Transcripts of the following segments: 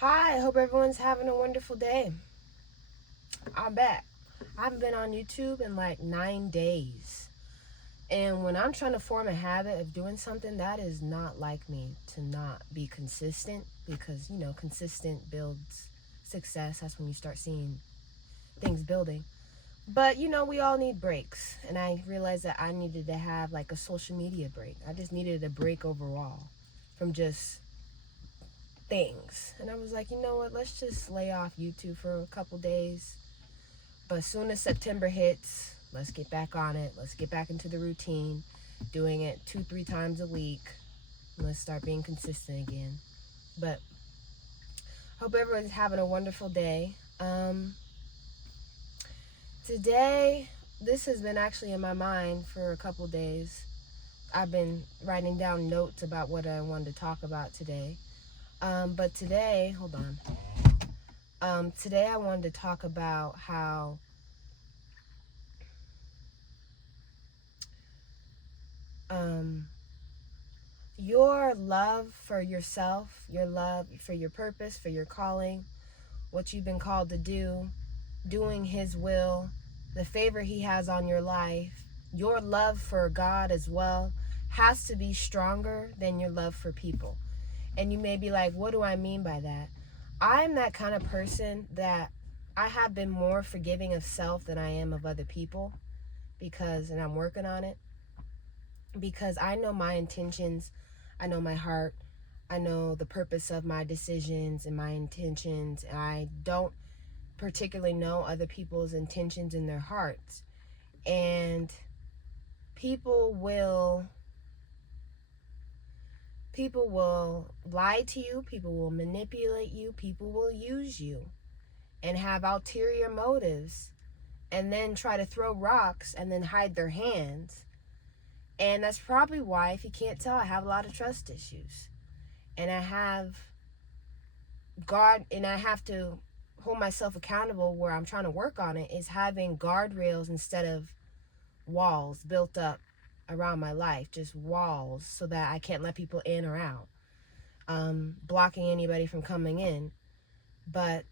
Hi, I hope everyone's having a wonderful day. I'm back. I haven't been on YouTube in like 9 days. And when I'm trying to form a habit of doing something, that is not like me to not be consistent because, consistent builds success. That's when you start seeing things building. But, we all need breaks. And I realized that I needed to have like a social media break. I just needed a break overall from just things. And I was like, you know what? Let's just lay off YouTube for a couple days. But as soon as September hits, let's get back on it. Let's get back into the routine, doing it 2-3 times a week. And let's start being consistent again. But hope everyone's having a wonderful day. Today, this has been actually in my mind for a couple days. I've been writing down notes about what I wanted to talk about today. But today, hold on. Today I wanted to talk about how your love for yourself, your love for your purpose, for your calling, what you've been called to do, doing His will, the favor He has on your life, your love for God as well has to be stronger than your love for people. And you may be like, what do I mean by that? I'm that kind of person that I have been more forgiving of self than I am of other people and I'm working on it, because I know my intentions, I know my heart, I know the purpose of my decisions and my intentions. I don't particularly know other people's intentions in their hearts. And people will lie to you, people will manipulate you, people will use you and have ulterior motives and then try to throw rocks and then hide their hands. And that's probably why, if you can't tell, I have a lot of trust issues. And I have to hold myself accountable. Where I'm trying to work on it is having guardrails instead of walls built up around my life, just walls, so that I can't let people in or out, blocking anybody from coming in. But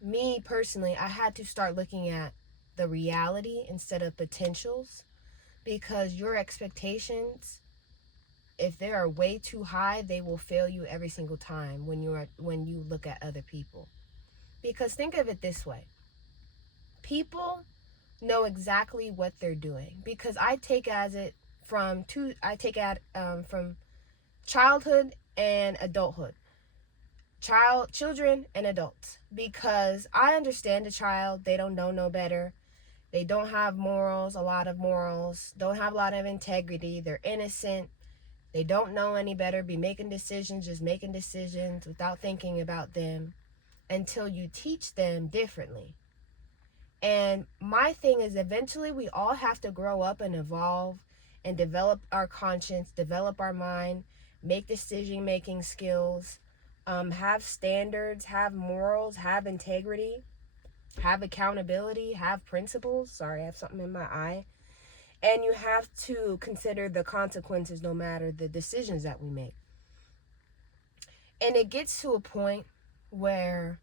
me personally, I had to start looking at the reality instead of potentials, because your expectations, if they are way too high, they will fail you every single time when you look at other people. Because think of it this way: people know exactly what they're doing, because I take from childhood and adulthood, children and adults, because I understand a child. They don't know no better. They don't have morals, a lot of morals, don't have a lot of integrity. They're innocent. They don't know any better, be making decisions, just making decisions without thinking about them, until you teach them differently. And my thing is, eventually we all have to grow up and evolve and develop our conscience, develop our mind, make decision making skills, have standards, have morals, have integrity, have accountability, have principles. Sorry, I have something in my eye. And you have to consider the consequences no matter the decisions that we make. And it gets to a point where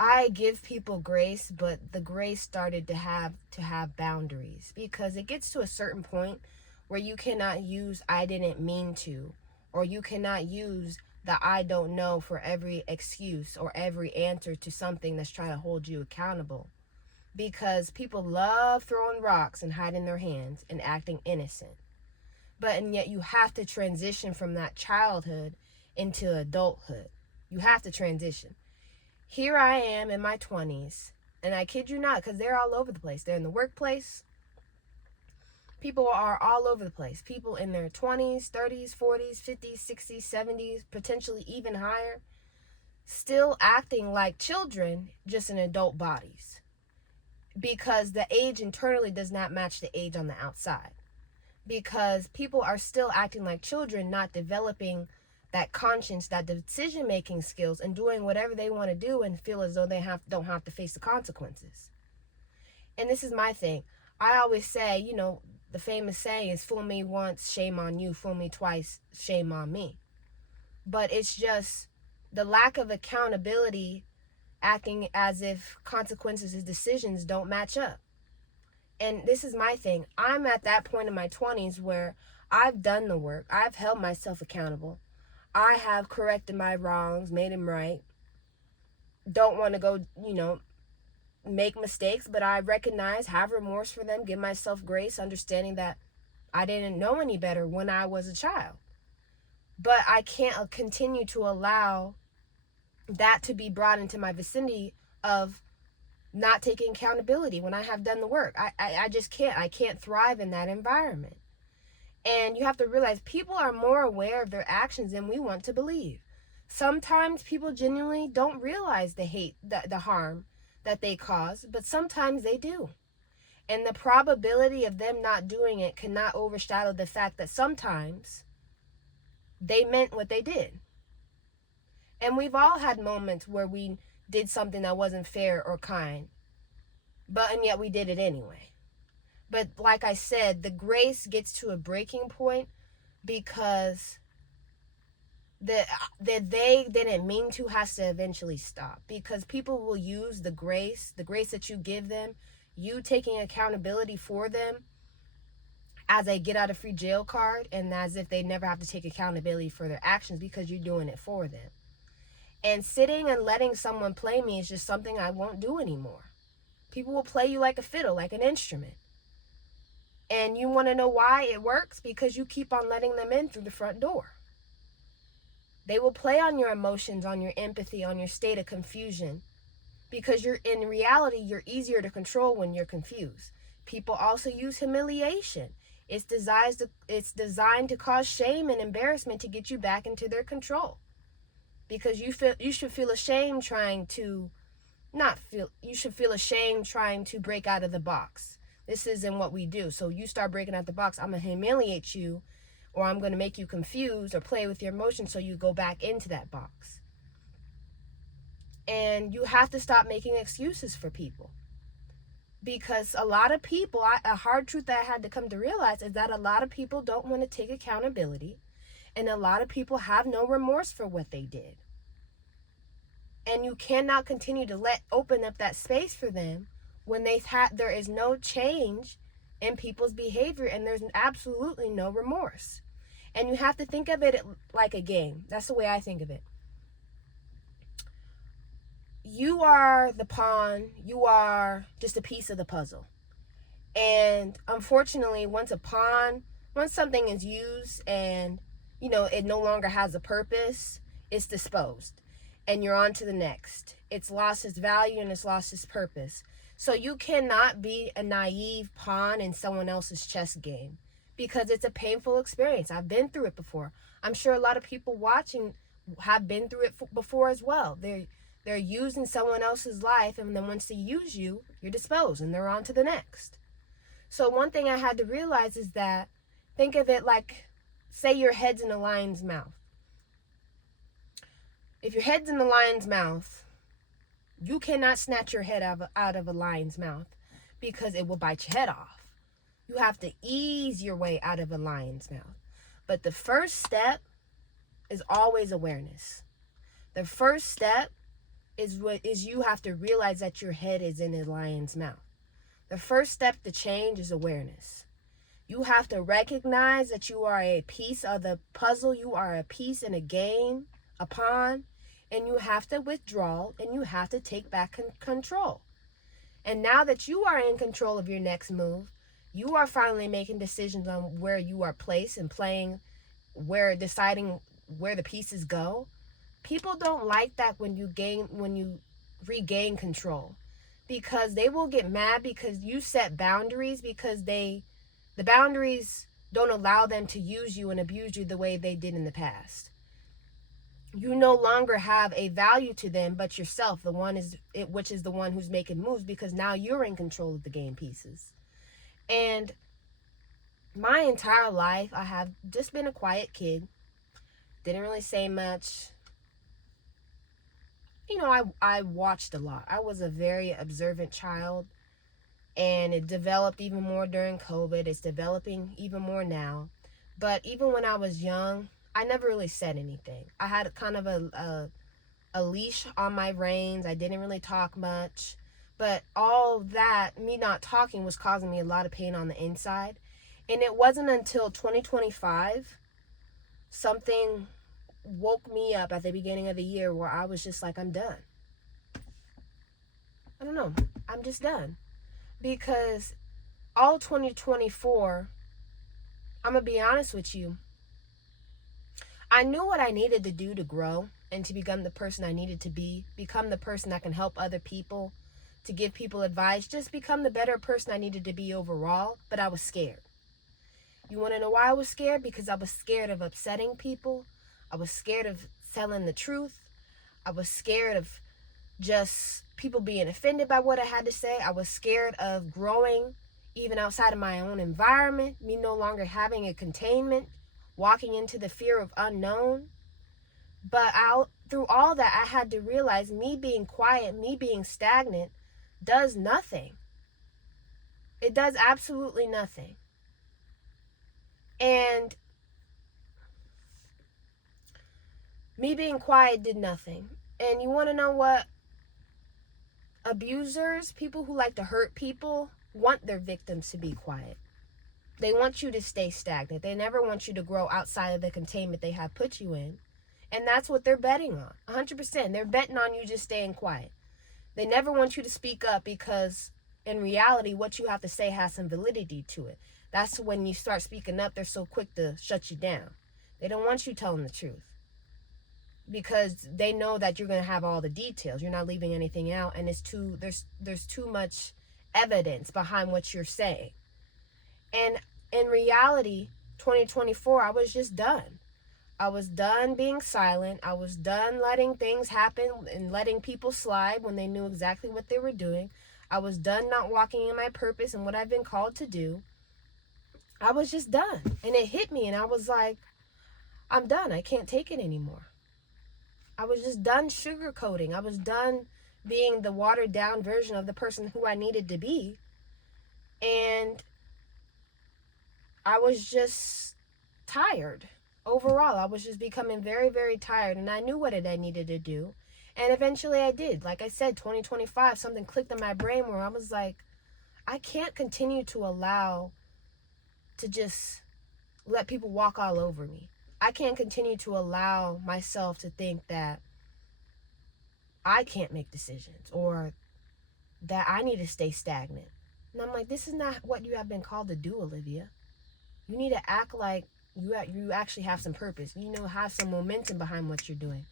I give people grace, but the grace started to have boundaries, because it gets to a certain point where you cannot use "I didn't mean to," or you cannot use the "I don't know" for every excuse or every answer to something that's trying to hold you accountable. Because people love throwing rocks and hiding their hands and acting innocent. And yet you have to transition from that childhood into adulthood. You have to transition. Here I am in my 20s, and I kid you not, because they're all over the place. They're in the workplace. People are all over the place. People in their 20s, 30s, 40s, 50s, 60s, 70s, potentially even higher, still acting like children, just in adult bodies, because the age internally does not match the age on the outside. Because people are still acting like children, not developing that conscience, that decision making skills, and doing whatever they want to do and feel as though they don't have to face the consequences. And this is my thing. I always say, the famous saying is, fool me once, shame on you; fool me twice, shame on me. But it's just, the lack of accountability, acting as if consequences and decisions don't match up. And this is my thing. I'm at that point in my 20s where I've done the work. I've held myself accountable. I have corrected my wrongs, made them right. Don't want to go, make mistakes, but I recognize, have remorse for them, give myself grace, understanding that I didn't know any better when I was a child. But I can't continue to allow that to be brought into my vicinity of not taking accountability when I have done the work. I just can't. I can't thrive in that environment. And you have to realize people are more aware of their actions than we want to believe. Sometimes people genuinely don't realize the hate, the harm that they cause, but sometimes they do. And the probability of them not doing it cannot overshadow the fact that sometimes they meant what they did. And we've all had moments where we did something that wasn't fair or kind, and yet we did it anyway. But like I said, the grace gets to a breaking point because that they didn't mean to has to eventually stop, because people will use the grace that you give them, you taking accountability for them, as a get out of free jail card, and as if they never have to take accountability for their actions because you're doing it for them. And sitting and letting someone play me is just something I won't do anymore. People will play you like a fiddle, like an instrument. And you want to know why it works? Because you keep on letting them in through the front door. They will play on your emotions, on your empathy, on your state of confusion. Because in reality, you're easier to control when you're confused. People also use humiliation. It's designed to cause shame and embarrassment to get you back into their control. Because you should feel ashamed trying to break out of the box. This isn't what we do. So you start breaking out the box, I'm going to humiliate you, or I'm going to make you confused or play with your emotions so you go back into that box. And you have to stop making excuses for people. Because a lot of people, a hard truth that I had to come to realize is that a lot of people don't want to take accountability. And a lot of people have no remorse for what they did. And you cannot continue to open up that space for them when there is no change in people's behavior and there's absolutely no remorse. And you have to think of it like a game. That's the way I think of it. You are the pawn. You are just a piece of the puzzle. And unfortunately, once something is used and, it no longer has a purpose, it's disposed. And you're on to the next. It's lost its value and it's lost its purpose. So you cannot be a naive pawn in someone else's chess game, because it's a painful experience. I've been through it before. I'm sure a lot of people watching have been through it before as well. They're using someone else's life, and then once they use you, you're disposed and they're on to the next. So one thing I had to realize is that, think of it like, say your head's in a lion's mouth. If your head's in the lion's mouth, you cannot snatch your head out of a lion's mouth, because it will bite your head off. You have to ease your way out of a lion's mouth. But the first step is always awareness. The first step is you have to realize that your head is in a lion's mouth. The first step to change is awareness. You have to recognize that you are a piece of the puzzle. You are a piece in a game, a pawn, and you have to withdraw and you have to take back control. And now that you are in control of your next move, you are finally making decisions on where you are placed and deciding where the pieces go. People don't like that when you regain control, because they will get mad because you set boundaries, because the boundaries don't allow them to use you and abuse you the way they did in the past. You no longer have a value to them but yourself, which is the one who's making moves, because now you're in control of the game pieces. And my entire life, I have just been a quiet kid. Didn't really say much. I watched a lot. I was a very observant child, and it developed even more during COVID. It's developing even more now. But even when I was young, I never really said anything. I had kind of a a leash on my reins. I didn't really talk much. But all that, me not talking, was causing me a lot of pain on the inside. And it wasn't until 2025 something woke me up at the beginning of the year where I was just like, I'm done. I don't know. I'm just done. Because all 2024, I'm going to be honest with you, I knew what I needed to do to grow and to become the person I needed to be, become the person that can help other people, to give people advice, just become the better person I needed to be overall, but I was scared. You want to know why I was scared? Because I was scared of upsetting people. I was scared of telling the truth. I was scared of just people being offended by what I had to say. I was scared of growing even outside of my own environment, me no longer having a containment, walking into the fear of unknown. But through all that, I had to realize me being quiet, me being stagnant, does nothing. It does absolutely nothing. And me being quiet did nothing. And you want to know what? Abusers, people who like to hurt people, want their victims to be quiet. They want you to stay stagnant. They never want you to grow outside of the containment they have put you in. And that's what they're betting on. 100%. They're betting on you just staying quiet. They never want you to speak up because in reality, what you have to say has some validity to it. That's when you start speaking up, they're so quick to shut you down. They don't want you telling the truth because they know that you're going to have all the details. You're not leaving anything out, and there's too much evidence behind what you're saying. And in reality, 2024, I was just done. I was done being silent. I was done letting things happen and letting people slide when they knew exactly what they were doing. I was done not walking in my purpose and what I've been called to do. I was just done. And it hit me and I was like, I'm done. I can't take it anymore. I was just done sugarcoating. I was done being the watered down version of the person who I needed to be. And I was just tired. Overall, I was just becoming very, very tired. And I knew what I needed to do. And eventually I did. Like I said, 2025, something clicked in my brain where I was like, I can't continue to allow to just let people walk all over me. I can't continue to allow myself to think that I can't make decisions or that I need to stay stagnant. And I'm like, this is not what you have been called to do, Olivia. You need to act like you actually have some purpose. You know, have some momentum behind what you're doing.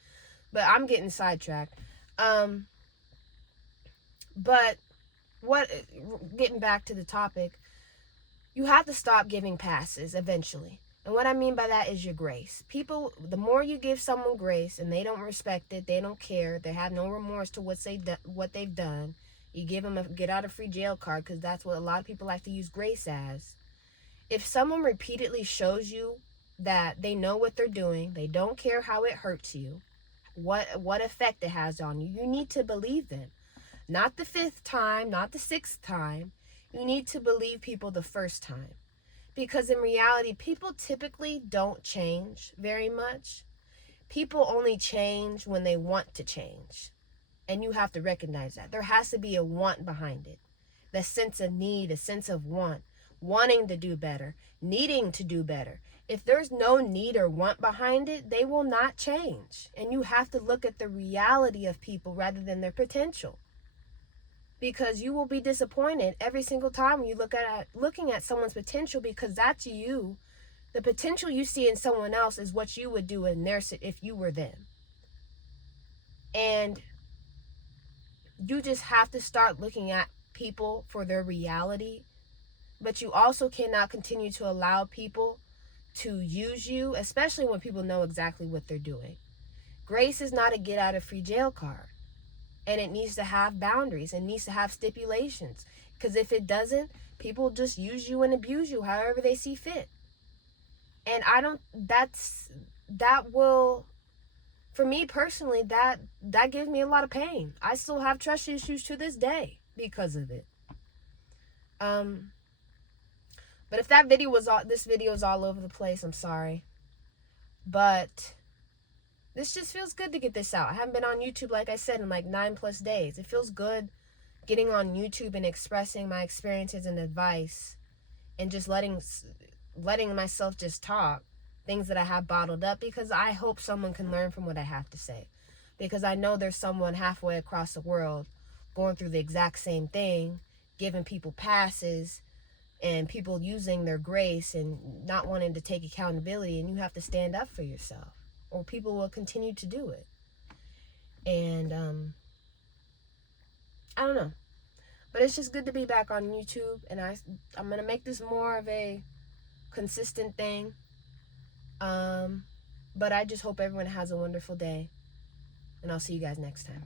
But I'm getting sidetracked. But getting back to the topic, you have to stop giving passes eventually. And what I mean by that is your grace. People, the more you give someone grace and they don't respect it, they don't care, they have no remorse to what they've done, you give them a get out of free jail card because that's what a lot of people like to use grace as. If someone repeatedly shows you that they know what they're doing, they don't care how it hurts you, what effect it has on you, you need to believe them. Not the 5th time, not the 6th time. You need to believe people the first time. Because in reality, people typically don't change very much. People only change when they want to change. And you have to recognize that. There has to be a want behind it. The sense of need, a sense of want. Wanting to do better. Needing to do better. If there's no need or want behind it, they will not change. And you have to look at the reality of people rather than their potential. Because you will be disappointed every single time you looking at someone's potential, because that's you. The potential you see in someone else is what you would do in their if you were them. And you just have to start looking at people for their reality. But you also cannot continue to allow people to use you, especially when people know exactly what they're doing. Grace is not a get out of free jail card. And it needs to have boundaries. It needs to have stipulations. Because if it doesn't, people just use you and abuse you however they see fit. And that will, for me personally, that gives me a lot of pain. I still have trust issues to this day because of it. But if this video is all over the place, I'm sorry. But this just feels good to get this out. I haven't been on YouTube, like I said, in like 9+ days. It feels good getting on YouTube and expressing my experiences and advice, and just letting myself just talk things that I have bottled up, because I hope someone can learn from what I have to say, because I know there's someone halfway across the world going through the exact same thing, giving people passes and people using their grace and not wanting to take accountability, and you have to stand up for yourself or people will continue to do it. And I don't know, but it's just good to be back on YouTube, and I'm gonna make this more of a consistent thing. But I just hope everyone has a wonderful day, and I'll see you guys next time.